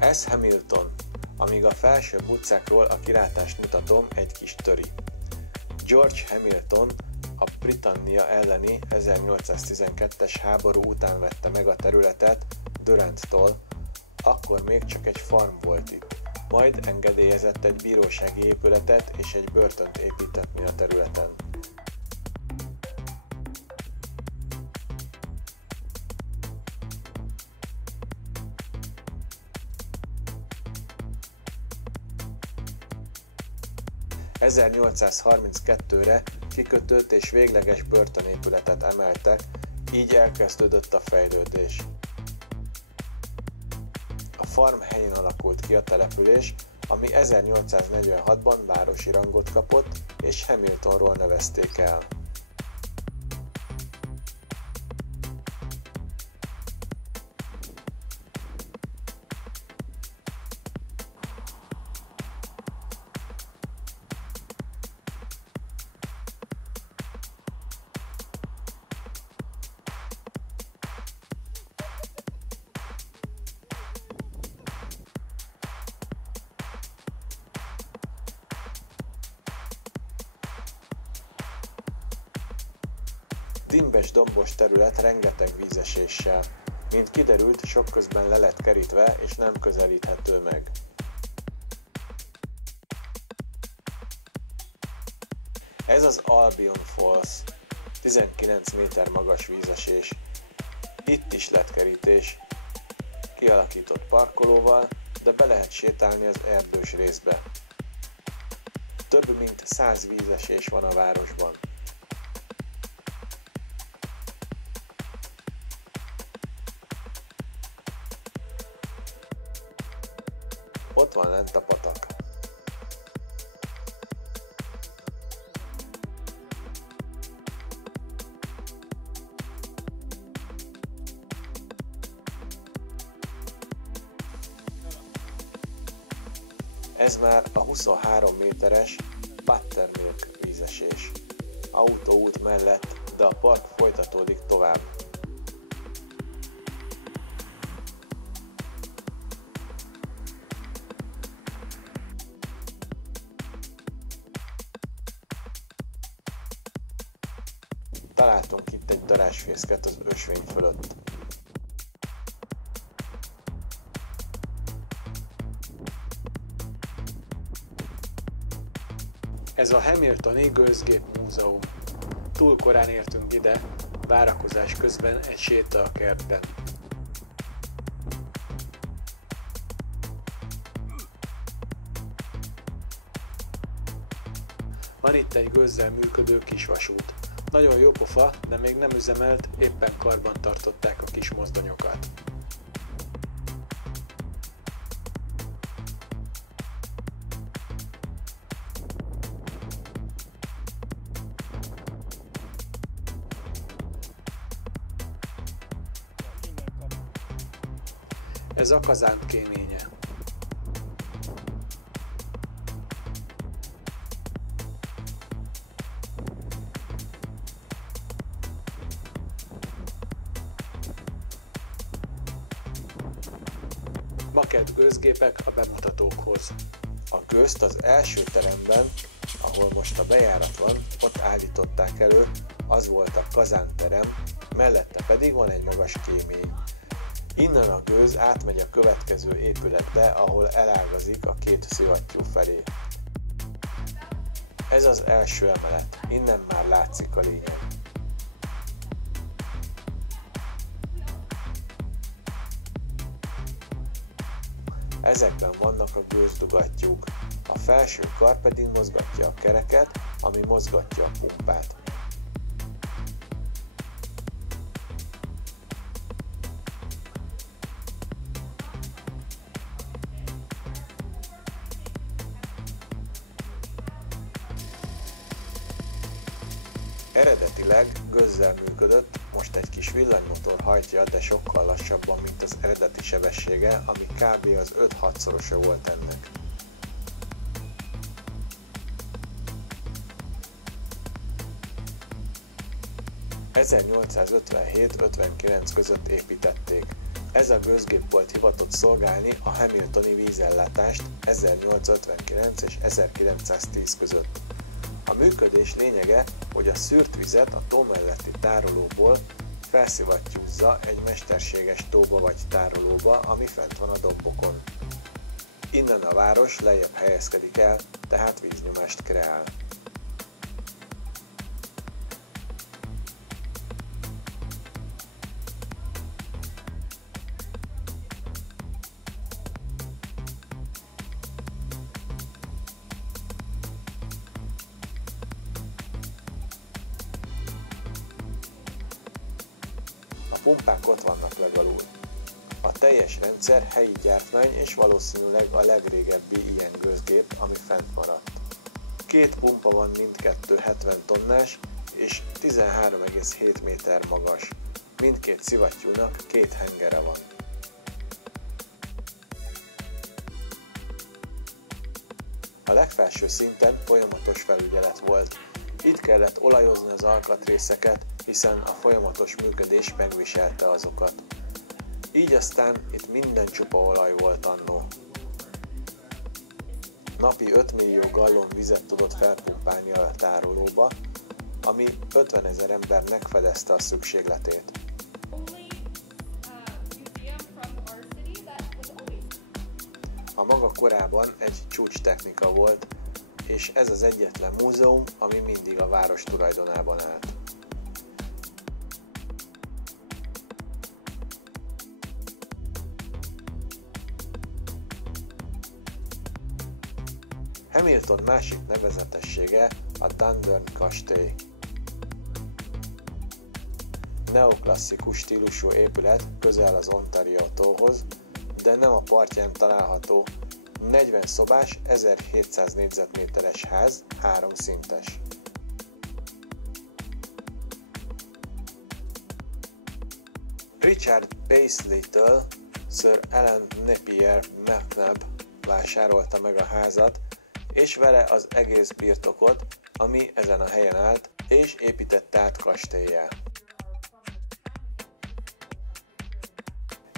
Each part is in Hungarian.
Ez Hamilton, amíg a felsőbb utcákról a kilátást mutatom, egy kis töri. George Hamilton a Britannia elleni 1812-es háború után vette meg a területet Duranttól, akkor még csak egy farm volt itt. Majd engedélyezett egy bírósági épületet és egy börtönt építetni a területen. (1832-re) kikötőt és végleges börtönépületet emeltek, így elkezdődött a fejlődés. A farm helyén alakult ki a település, ami 1846-ban városi rangot kapott, és Hamiltonról nevezték el. Dimbes dombos terület rengeteg vízeséssel. Mint kiderült, sok közben le lett kerítve és nem közelíthető meg. Ez az Albion Falls, 19 méter magas vízesés. Itt is lett kerítés, kialakított parkolóval, de be lehet sétálni az erdős részbe. Több mint 100 vízesés van a városban. Ott van lent a patak. Ez már a 23 méteres Buttermilk vízesés. Autóút mellett, de a park folytatódik tovább. Találtunk itt egy darázsfészket az ösvény fölött. Ez a Hamiltoni Gőzgép Múzeum. Túl korán értünk ide, várakozás közben egy séta a kertben. Van itt egy gőzzel működő kisvasút. Nagyon jó pofa, de még nem üzemelt, éppen karban tartották a kis mozdonyokat. Ez a Kazán kéménye. Makett gőzgépek a bemutatókhoz. A gőzt az első teremben, ahol most a bejárat van, ott állították elő, az volt a kazánterem, mellette pedig van egy magas kémény. Innen a gőz átmegy a következő épületbe, ahol elágazik a két szivattyú felé. Ez az első emelet, innen már látszik a lényeg. Ezekben vannak a gőzdugattyúk, a felső kar pedig mozgatja a kereket, ami mozgatja a pumpát. Eredetileg gőzzel működött, most egy kis villanymotor hajtja, de sokkal lassabban, mint az eredeti sebessége, ami kb. Az 5-6-szorosa volt ennek. ...1857-59 között építették. Ez a gőzgép volt hivatott szolgálni a hamiltoni vízellátást 1859 és 1910 között. A működés lényege, hogy a szűrt vizet a tó melletti tárolóból felszivattyúzza egy mesterséges tóba vagy tárolóba, ami fent van a dombokon. Innen a város lejjebb helyezkedik el, tehát víznyomást kreál. A pumpák ott vannak legalul. A teljes rendszer helyi gyártmány és valószínűleg a legrégebbi ilyen gőzgép, ami fent maradt. Két pumpa van, mindkettő 70 tonnás és 13,7 méter magas. Mindkét szivattyúnak két hengere van. A legfelső szinten folyamatos felügyelet volt. Itt kellett olajozni az alkatrészeket, hiszen a folyamatos működés megviselte azokat. Így aztán itt minden csupa olaj volt annó. Napi 5 millió gallon vizet tudott felpumpálni a tárolóba, ami 50 000 embernek fedezte a szükségletét. A maga korában egy csúcstechnika volt, és ez az egyetlen múzeum, ami mindig a város tulajdonában állt. Hamilton másik nevezetessége a Dundurn kastély. Neoklasszikus stílusú épület közel az Ontario tóhoz, de nem a partján található, 40 szobás, 1700 négyzetméteres ház, 3 szintes. Richard Paisley-től Sir Alan Napier MacNab vásárolta meg a házat, és vele az egész birtokot, ami ezen a helyen állt, és építette át kastéllyá.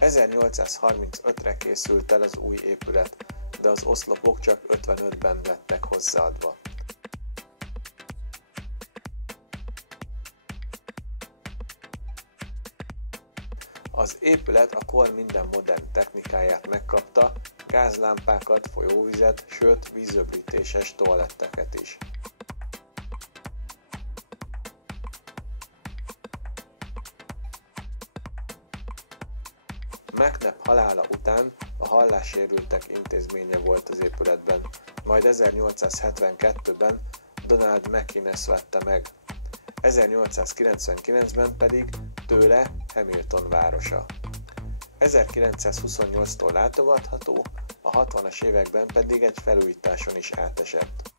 1835-re készült el az új épület, de az oszlopok csak 55-ben lettek hozzáadva. Az épület a kor minden modern technikáját megkapta, gázlámpákat, folyóvizet, sőt vízöblítéses toaletteket is. MacNab halála után a hallássérültek intézménye volt az épületben, majd 1872-ben Donald McInnes vette meg, 1899-ben pedig tőle Hamilton városa. 1928-tól látogatható, a 60-as években pedig egy felújításon is átesett.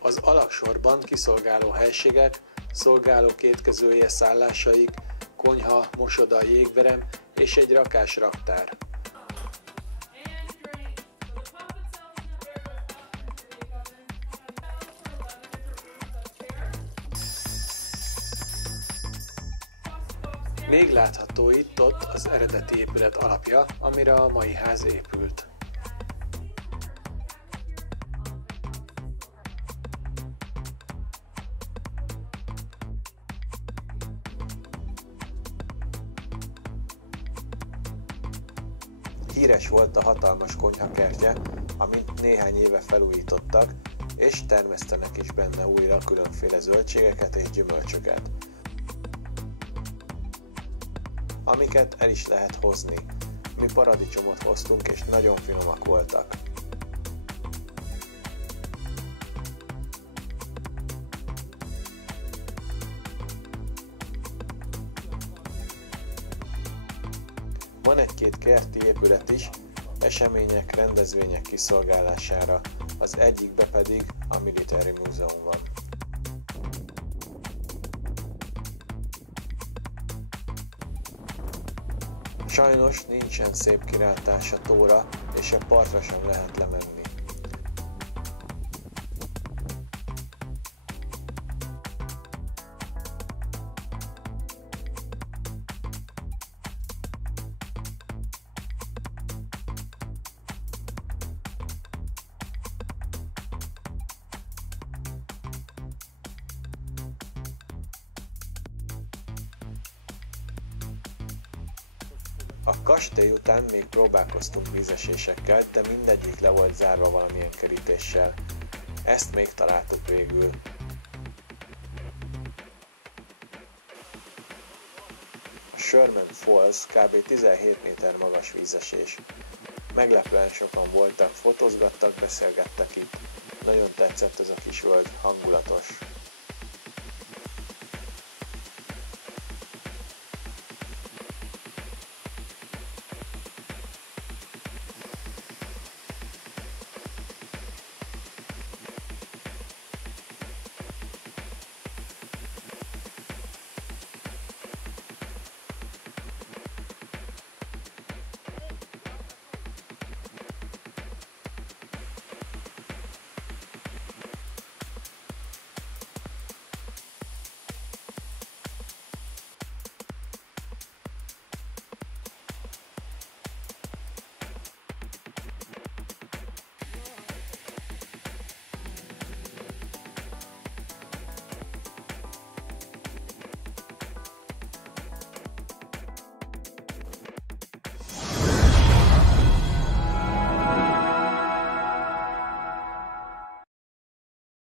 Az alagsorban kiszolgáló helységek, szolgáló kétkezője szállásaik, konyha, mosoda, jégverem és egy rakás-raktár. Még látható itt-ott az eredeti épület alapja, amire a mai ház épült. Híres volt a hatalmas konyhakertje, amit néhány éve felújítottak, és termesztenek is benne újra különféle zöldségeket és gyümölcsöket, amiket el is lehet hozni. Mi paradicsomot hoztunk, és nagyon finomak voltak. Van egy-két kerti épület is, események, rendezvények kiszolgálására, az egyikbe pedig a Military Museum van. Sajnos nincsen szép kilátás a tóra, és a partra sem lehet lemenni. A kastély után még próbálkoztunk vízesésekkel, de mindegyik le volt zárva valamilyen kerítéssel. Ezt még találtuk végül. A Sherman Falls kb. 17 méter magas vízesés. Meglepően sokan voltak, fotózgattak, beszélgettek itt. Nagyon tetszett ez a kis völgy, hangulatos.